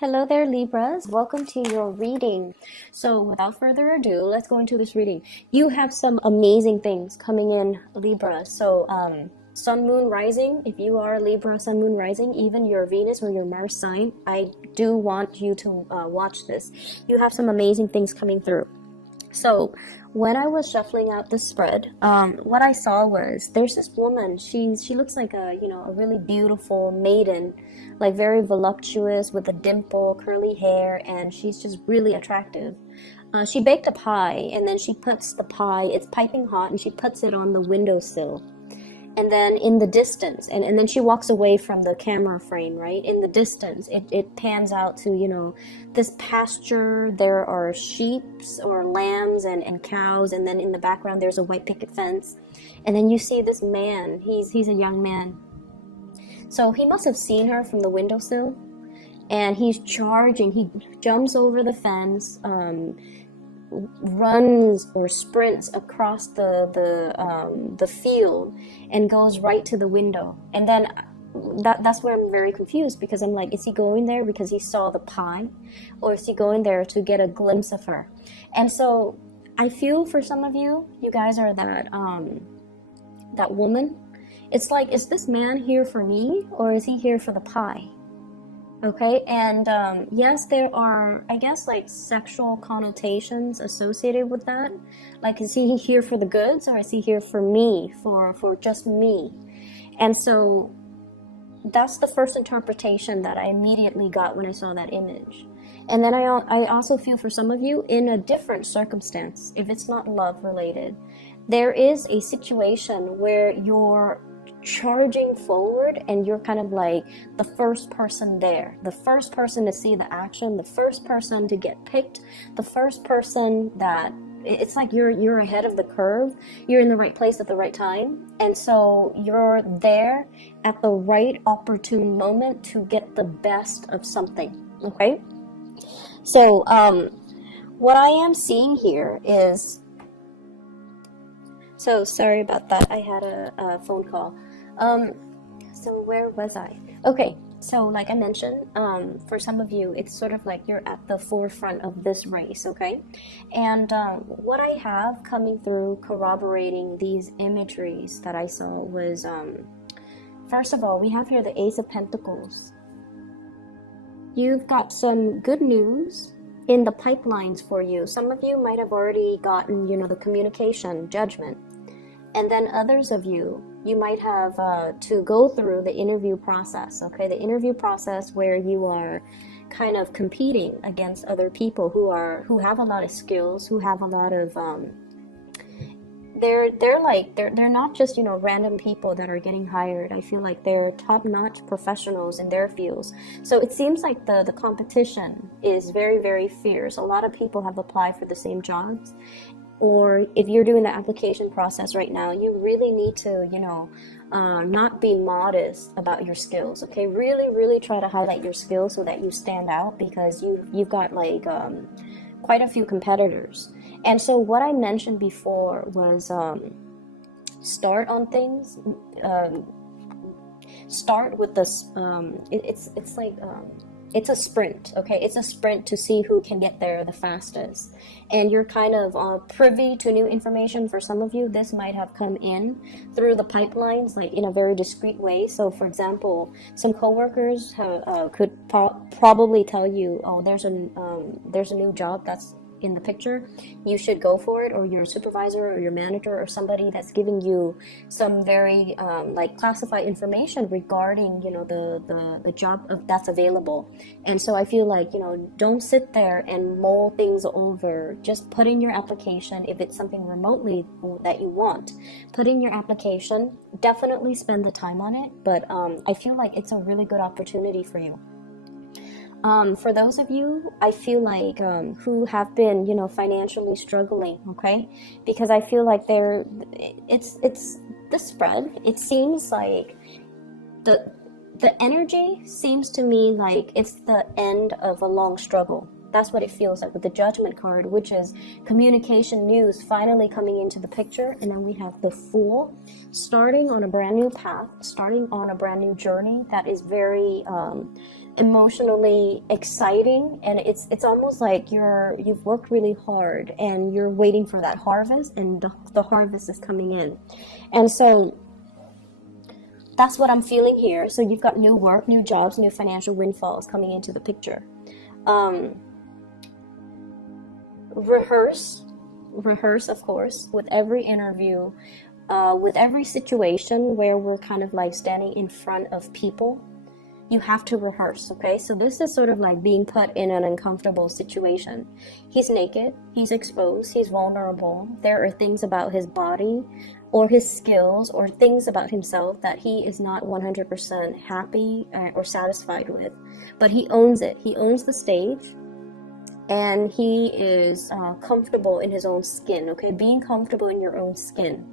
Hello there, Libras. Welcome to your reading. So without further ado, let's go into this reading. You have some amazing things coming in, Libra. So Sun, Moon, Rising, if you are Libra, Sun, Moon, Rising, even your Venus or your Mars sign, I do want you to watch this. You have some amazing things coming through. So when I was shuffling out the spread, what I saw was there's this woman. She looks like a really beautiful maiden, like very voluptuous with a dimple, curly hair, and she's just really attractive. She baked a pie, and then she puts the pie. It's piping hot, and she puts it on the windowsill. And then in the distance, and then she walks away from the camera frame, right? In the distance, it pans out to, this pasture. There are sheep or lambs and cows, and then in the background there's a white picket fence. And then you see this man, he's a young man. So he must have seen her from the windowsill, and he's charging. He jumps over the fence, runs or sprints across the field and goes right to the window. And then that's where I'm very confused, because I'm like, is he going there because he saw the pie, or is he going there to get a glimpse of her? And so I feel for some of you, you guys are that woman. It's like, is this man here for me, or is he here for the pie? Okay, and yes, there are, I guess, like sexual connotations associated with that. Like, is he here for the goods, or is he here for me, for just me? And so that's the first interpretation that I immediately got when I saw that image. And then I also feel for some of you in a different circumstance, if it's not love related, there is a situation where you're charging forward and you're kind of like the first person there, the first person to see the action, the first person to get picked, the first person that it's like you're ahead of the curve, you're in the right place at the right time, and so you're there at the right opportune moment to get the best of something. Okay, so what I am seeing here is, so sorry about that, I had a phone call. So where was I? Okay, so like I mentioned, for some of you, it's sort of like you're at the forefront of this race, okay? And what I have coming through corroborating these imageries that I saw was, first of all, we have here the Ace of Pentacles. You've got some good news in the pipelines for you. Some of you might have already gotten, the communication, judgment. And then others of you, you might have to go through the interview process, okay? The interview process where you are kind of competing against other people who have a lot of skills, who have a lot of they're not just random people that are getting hired. I feel like they're top-notch professionals in their fields. So it seems like the competition is very, very fierce. A lot of people have applied for the same jobs. Or if you're doing the application process right now, you really need to, not be modest about your skills, okay? Really, really try to highlight your skills so that you stand out, because you've got like quite a few competitors. And so what I mentioned before was start on things. Start with this. It's like. It's a sprint, okay? It's a sprint to see who can get there the fastest. And you're kind of privy to new information. For some of you, this might have come in through the pipelines, like in a very discreet way. So, for example, some coworkers could probably tell you, oh, there's a new job that's in the picture, you should go for it, or your supervisor or your manager or somebody that's giving you some very like classified information regarding the job that's available. And so I feel like don't sit there and mull things over. Just put in your application. If it's something remotely that you want, put in your application. Definitely spend the time on it, but I feel like it's a really good opportunity for you. For those of you, I feel like who have been, financially struggling, okay? Because I feel like it's the spread. It seems like the energy seems to me like it's the end of a long struggle. That's what it feels like with the Judgment card, which is communication news finally coming into the picture. And then we have the Fool, starting on a brand new path, starting on a brand new journey that is very emotionally exciting, and it's almost like you've worked really hard and you're waiting for that harvest, and the harvest is coming in. And so that's what I'm feeling here. So you've got new work, new jobs, new financial windfalls coming into the picture. Rehearse, of course, with every interview, with every situation where we're kind of like standing in front of people. You have to rehearse, okay? So this is sort of like being put in an uncomfortable situation. He's naked, he's exposed, he's vulnerable. There are things about his body or his skills or things about himself that he is not 100% happy or satisfied with. But he owns it. He owns the stage, and he is comfortable in his own skin, okay? Being comfortable in your own skin.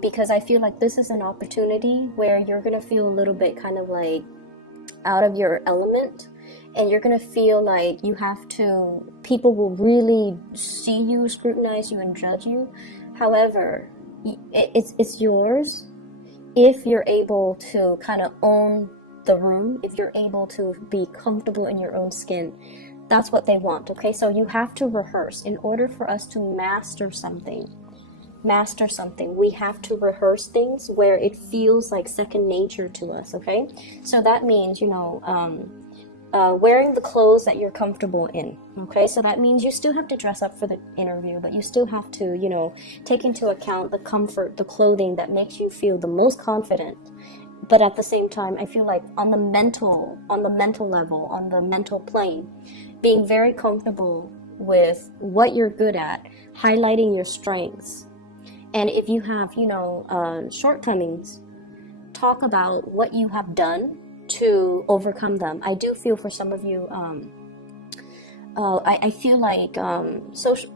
Because I feel like this is an opportunity where you're going to feel a little bit kind of like out of your element, and you're going to feel like you have to, people will really see you, scrutinize you, and judge you. However, it's yours if you're able to kind of own the room, if you're able to be comfortable in your own skin. That's what they want, okay? So you have to rehearse. In order for us to master something, we have to rehearse things where it feels like second nature to us, okay? So that means, wearing the clothes that you're comfortable in, okay? So that means you still have to dress up for the interview, but you still have to, take into account the comfort, the clothing that makes you feel the most confident. But at the same time, I feel like on the mental level, on the mental plane, being very comfortable with what you're good at, highlighting your strengths. And if you have, shortcomings, talk about what you have done to overcome them. I do feel for some of you, I feel like social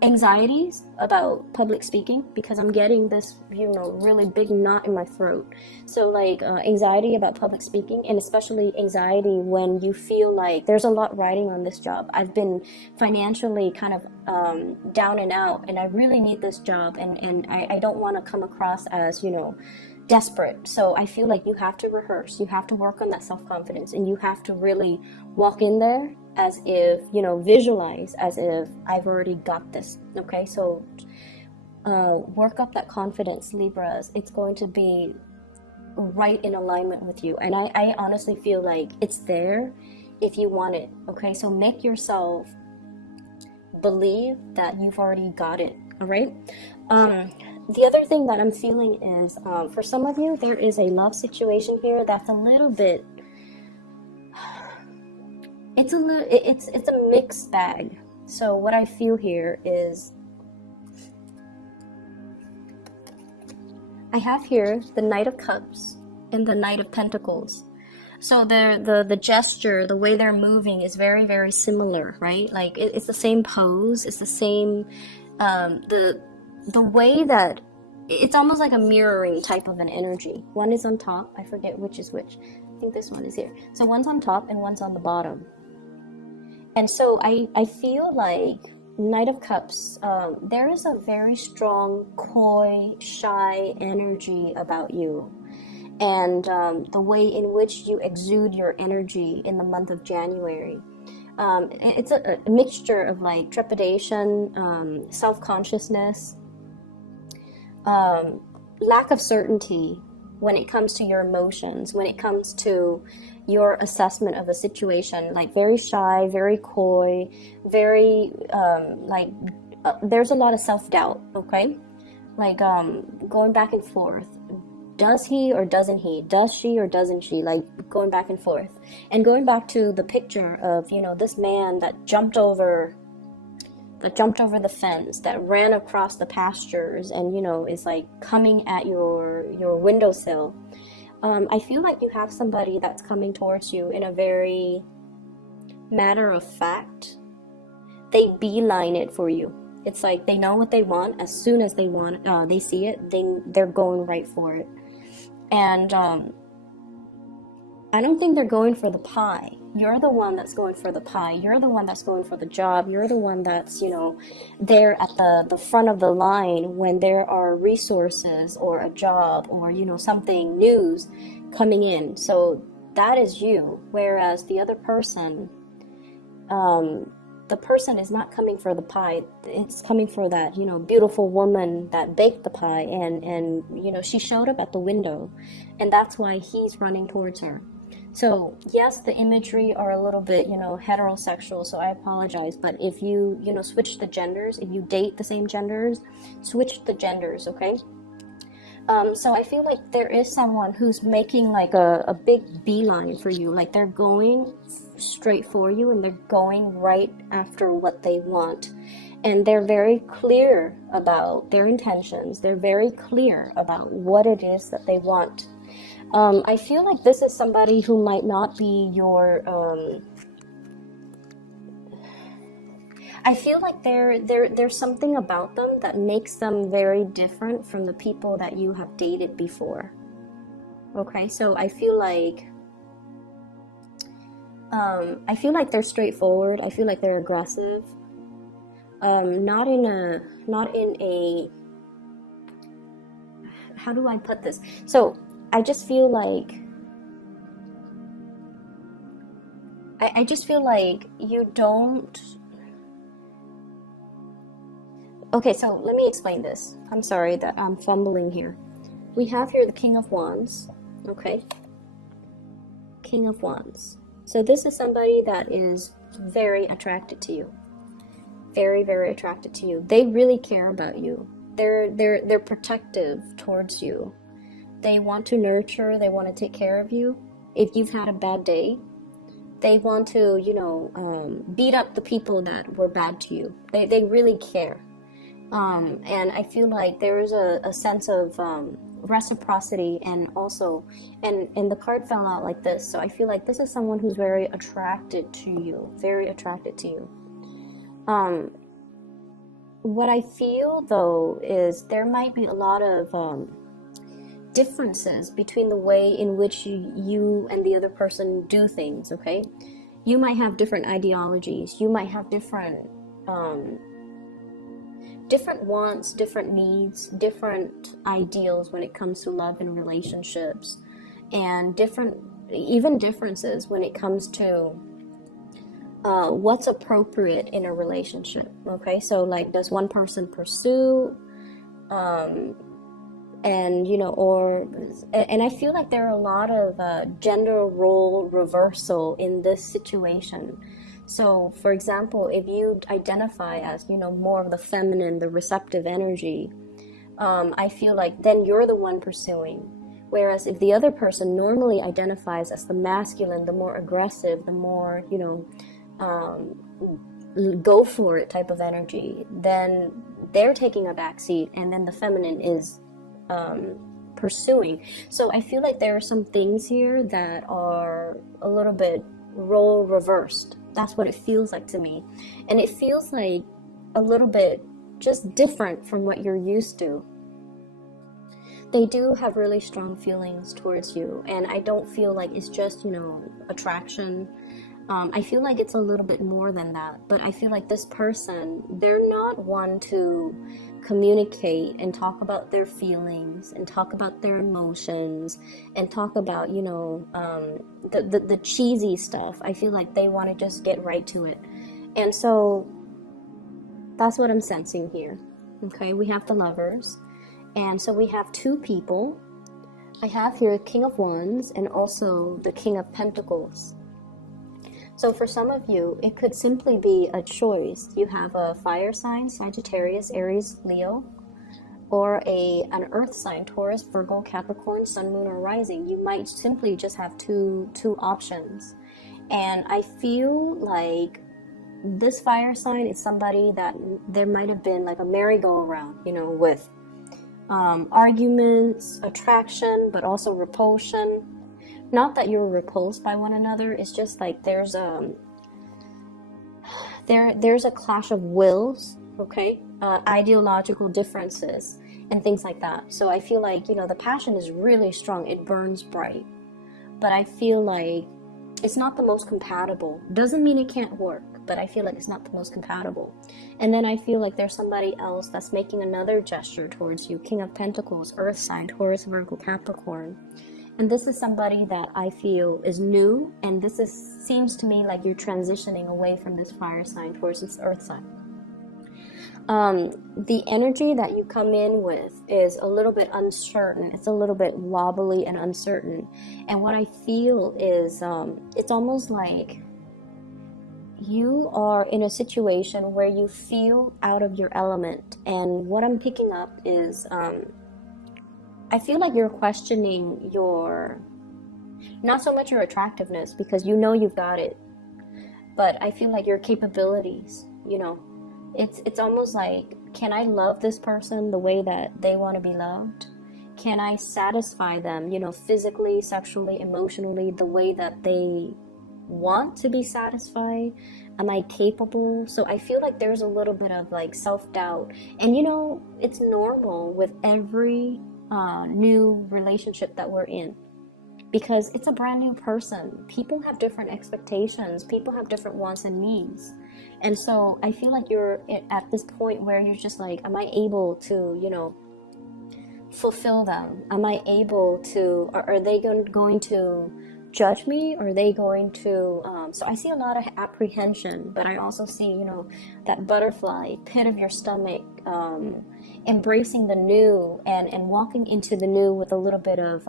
anxieties about public speaking, because I'm getting this, really big knot in my throat. So like anxiety about public speaking, and especially anxiety when you feel like there's a lot riding on this job. I've been financially kind of down and out, and I really need this job, and I don't want to come across as, desperate. So I feel like you have to rehearse, you have to work on that self-confidence, and you have to really walk in there as if, visualize as if I've already got this, okay? So work up that confidence, Libras. It's going to be right in alignment with you, and I honestly feel like it's there if you want it, okay? So make yourself believe that you've already got it, all right? The other thing that I'm feeling is, for some of you, there is a love situation here that's a little bit, it's a mixed bag. So what I feel here is, I have here the Knight of Cups and the Knight of Pentacles. So the gesture, the way they're moving is very, very similar, right? Like it's the same pose, it's the same, the way that it's almost like a mirroring type of an energy. One is on top, I forget which is which. I think this one is here. So one's on top and one's on the bottom. And so I feel like Knight of Cups, there is a very strong, coy, shy energy about you. And the way in which you exude your energy in the month of January. It's a mixture of like trepidation, self-consciousness, lack of certainty when it comes to your emotions, when it comes to your assessment of a situation, like very shy, very coy, very there's a lot of self-doubt, okay? Like going back and forth. Does he or doesn't he? Does she or doesn't she? Like going back and forth. And going back to the picture of, this man that jumped over the fence, that ran across the pastures and, is like coming at your windowsill. I feel like you have somebody that's coming towards you in a very matter of fact. They beeline it for you. It's like they know what they want. As soon as they see it, they're going right for it. And I don't think they're going for the pie. You're the one that's going for the pie. You're the one that's going for the job. You're the one that's, there at the front of the line when there are resources or a job or, something, news coming in. So that is you. Whereas the other person, the person is not coming for the pie. It's coming for that, you know, beautiful woman that baked the pie, and you know, she showed up at the window, and that's why he's running towards her. So yes, the imagery are a little bit, you know, heterosexual, so I apologize. But if you, you know, switch the genders, if you date the same genders, switch the genders, okay? So I feel like there is someone who's making like a big beeline for you. Like they're going straight for you, and they're going right after what they want. And they're very clear about their intentions. They're very clear about what it is that they want. I feel like this is somebody who might not be your, I feel like there's something about them that makes them very different from the people that you have dated before. Okay, so I feel like they're straightforward. I feel like they're aggressive. Not in a, how do I put this? So I just feel like I just feel like you don't. Okay, so let me explain this. I'm sorry that I'm fumbling here. We have here the King of Wands, okay? King of Wands. So this is somebody that is very attracted to you. Very, very attracted to you. They really care about you. They're protective towards you. They want to nurture, they want to take care of you. If you've had a bad day, they want to, you know, beat up the people that were bad to you. They really care. And I feel like there is a sense of reciprocity, and also, and the card fell out like this. So I feel like this is someone who's very attracted to you, very attracted to you. What I feel though is there might be a lot of differences between the way in which you and the other person do things, okay? You might have different ideologies. You might have different wants, different needs, different ideals when it comes to love and relationships, and even differences when it comes to what's appropriate in a relationship, okay? So like, does one person pursue and you know, and I feel like there are a lot of gender role reversal in this situation. So for example, if you identify as, you know, more of the feminine, the receptive energy, I feel like then you're the one pursuing. Whereas if the other person normally identifies as the masculine, the more aggressive, the more, you know, go for it type of energy, then they're taking a backseat, and then the feminine is pursuing. So I feel like there are some things here that are a little bit role reversed. That's what it feels like to me. And it feels like a little bit just different from what you're used to. They do have really strong feelings towards you, and I don't feel like it's just, you know, attraction. I feel like it's a little bit more than that, but I feel like this person, they're not one to communicate and talk about their feelings and talk about their emotions and talk about, you know, the cheesy stuff. I feel like they want to just get right to it. And so that's what I'm sensing here. Okay, we have the Lovers, and so we have two people. I have here King of Wands and also the King of Pentacles. So for some of you, it could simply be a choice. You have a fire sign, Sagittarius, Aries, Leo, or an earth sign, Taurus, Virgo, Capricorn, Sun, Moon, or Rising. You might simply just have two options. And I feel like this fire sign is somebody that there might have been like a merry-go-round, you know, with arguments, attraction, but also repulsion. Not that you're repulsed by one another, it's just like there's a clash of wills, okay? Ideological differences and things like that. So I feel like, you know, the passion is really strong, it burns bright. But I feel like it's not the most compatible. Doesn't mean it can't work, but I feel like it's not the most compatible. And then I feel like there's somebody else that's making another gesture towards you. King of Pentacles, Earth sign, Taurus, Virgo, Capricorn. And this is somebody that I feel is new, and seems to me like you're transitioning away from this fire sign towards this earth sign. The energy that you come in with is a little bit uncertain. It's a little bit wobbly and uncertain. And what I feel is it's almost like you are in a situation where you feel out of your element. And what I'm picking up is I feel like you're questioning not so much your attractiveness, because you know you've got it, but I feel like your capabilities, it's almost like, can I love this person the way that they want to be loved? Can I satisfy them, physically, sexually, emotionally, the way that they want to be satisfied? Am I capable? So I feel like there's a little bit of like self-doubt, and it's normal with every new relationship that we're in, because it's a brand new person. People have different expectations, people have different wants and needs. And so I feel like you're at this point where you're just like, am I able to fulfill them? Am I able to, are they going to judge me? Are they going to so I see a lot of apprehension, but I also see that butterfly pit of your stomach, embracing the new and walking into the new with a little bit of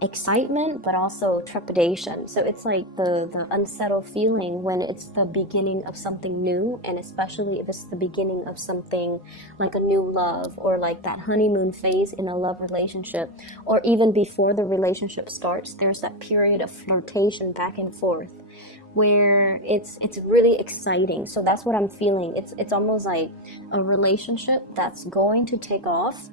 excitement, but also trepidation. So it's like the unsettled feeling when it's the beginning of something new, and especially if it's the beginning of something like a new love, or like that honeymoon phase in a love relationship, or even before the relationship starts, there's that period of flirtation back and forth where it's really exciting. So that's what I'm feeling. It's almost like a relationship that's going to take off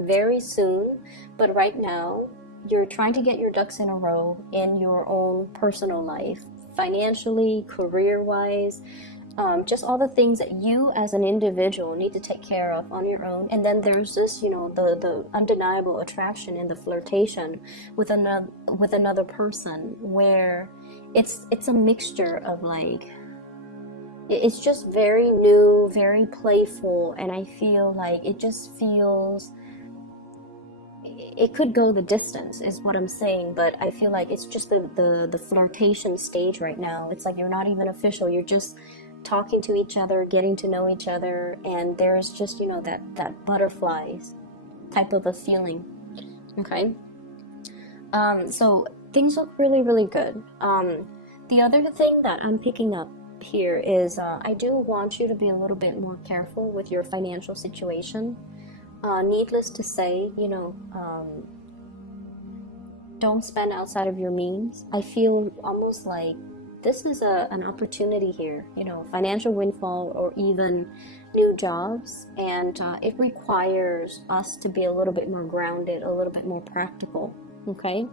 very soon, but right now you're trying to get your ducks in a row in your own personal life, financially, career-wise, just all the things that you as an individual need to take care of on your own. And then there's this, the undeniable attraction and the flirtation with another person, where it's a mixture of like, it's just very new, very playful, and I feel like it just feels, it could go the distance is what I'm saying, but I feel like it's just the flirtation stage right now. It's like you're not even official, you're just talking to each other, getting to know each other, and there's just that butterflies type of a feeling. Okay, so things look really, really good. The other thing that I'm picking up here is I do want you to be a little bit more careful with your financial situation. Needless to say, don't spend outside of your means. I feel almost like this is an opportunity here, financial windfall or even new jobs, and it requires us to be a little bit more grounded, a little bit more practical, okay?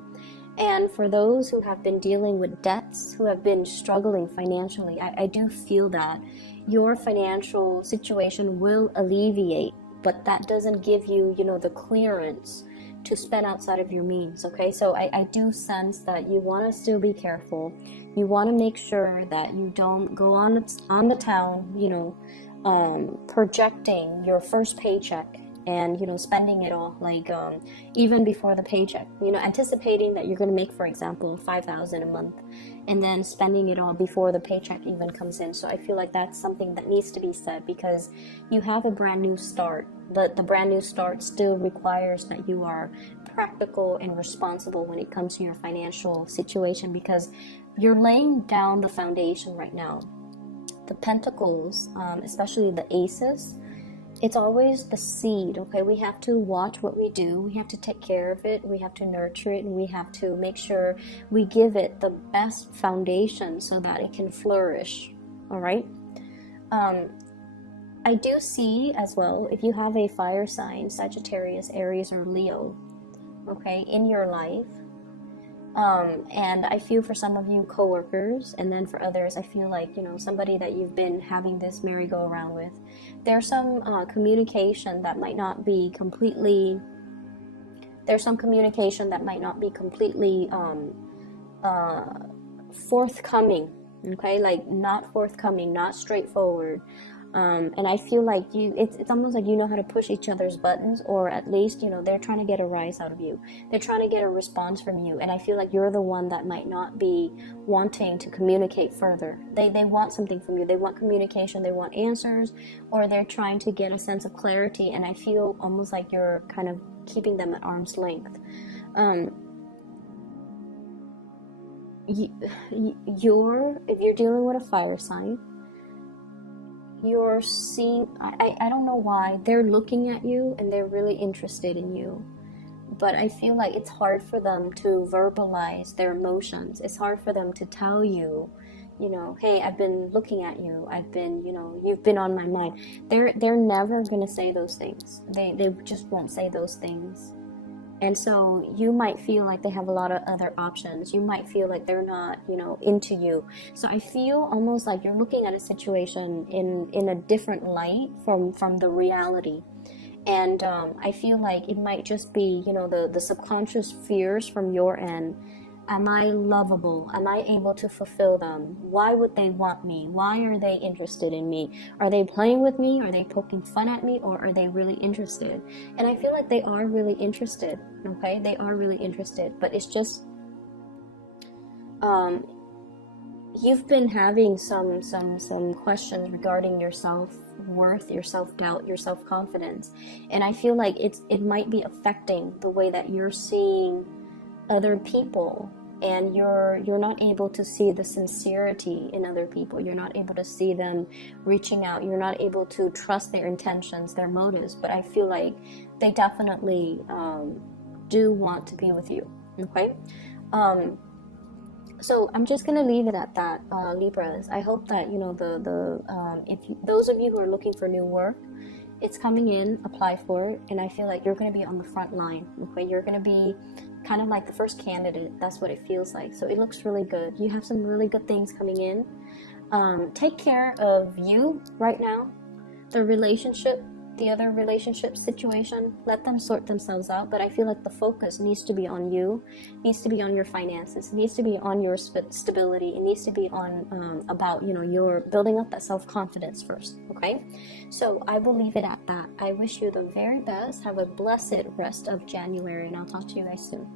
And for those who have been dealing with debts, who have been struggling financially, I do feel that your financial situation will alleviate, but that doesn't give you, the clearance to spend outside of your means, okay? So I do sense that you want to still be careful. You want to make sure that you don't go on the town, projecting your first paycheck and, spending it all, like, even before the paycheck, anticipating that you're going to make, for example, $5,000 a month, and then spending it all before the paycheck even comes in. So I feel like that's something that needs to be said, because you have a brand new start. The brand new start still requires that you are practical and responsible when it comes to your financial situation, because you're laying down the foundation right now. The pentacles, especially the aces, it's always the seed, okay? We have to watch what we do. We have to take care of it. We have to nurture it, and we have to make sure we give it the best foundation so that it can flourish, all right? I do see as well, if you have a fire sign, Sagittarius, Aries, or Leo, okay, in your life, and I feel for some of you coworkers, and then for others, I feel like, somebody that you've been having this merry-go-round with. There's some communication that might not be completely, forthcoming, okay, like not forthcoming, not straightforward. And I feel like it's almost like you know how to push each other's buttons, or at least, they're trying to get a rise out of you. They're trying to get a response from you. And I feel like you're the one that might not be wanting to communicate further. They want something from you. They want communication. They want answers, or they're trying to get a sense of clarity. And I feel almost like you're kind of keeping them at arm's length. If you're dealing with a fire sign, you're seeing, I don't know why, they're looking at you and they're really interested in you. But I feel like it's hard for them to verbalize their emotions. It's hard for them to tell you, hey, I've been looking at you. I've been, you've been on my mind. They're never going to say those things. They just won't say those things. And so you might feel like they have a lot of other options. You might feel like they're not, into you. So I feel almost like you're looking at a situation in a different light from the reality. And I feel like it might just be, the subconscious fears from your end. Am I lovable? Am I able to fulfill them? Why would they want me? Why are they interested in me? Are they playing with me? Are they poking fun at me? Or are they really interested? And I feel like they are really interested, okay? They are really interested. But it's just, you've been having some questions regarding your self-worth, your self-doubt, your self-confidence. And I feel like it might be affecting the way that you're seeing other people, and you're not able to see the sincerity in other people. You're not able to see them reaching out. You're not able to trust their intentions, their motives. But I feel like they definitely do want to be with you. Okay. So I'm just gonna leave it at that, Libras. I hope that those of you who are looking for new work, it's coming in. Apply for it, and I feel like you're gonna be on the front line. Okay, you're gonna be kind of like the first candidate. That's what it feels like. So it looks really good. You have some really good things coming in. Take care of you right now. The other relationship situation, let them sort themselves out. But I feel like the focus needs to be on you, needs to be on your finances, needs to be on your stability. It needs to be on about your building up that self-confidence first. Okay, so I will leave it at that. I wish you the very best. Have a blessed rest of January, and I'll talk to you guys soon.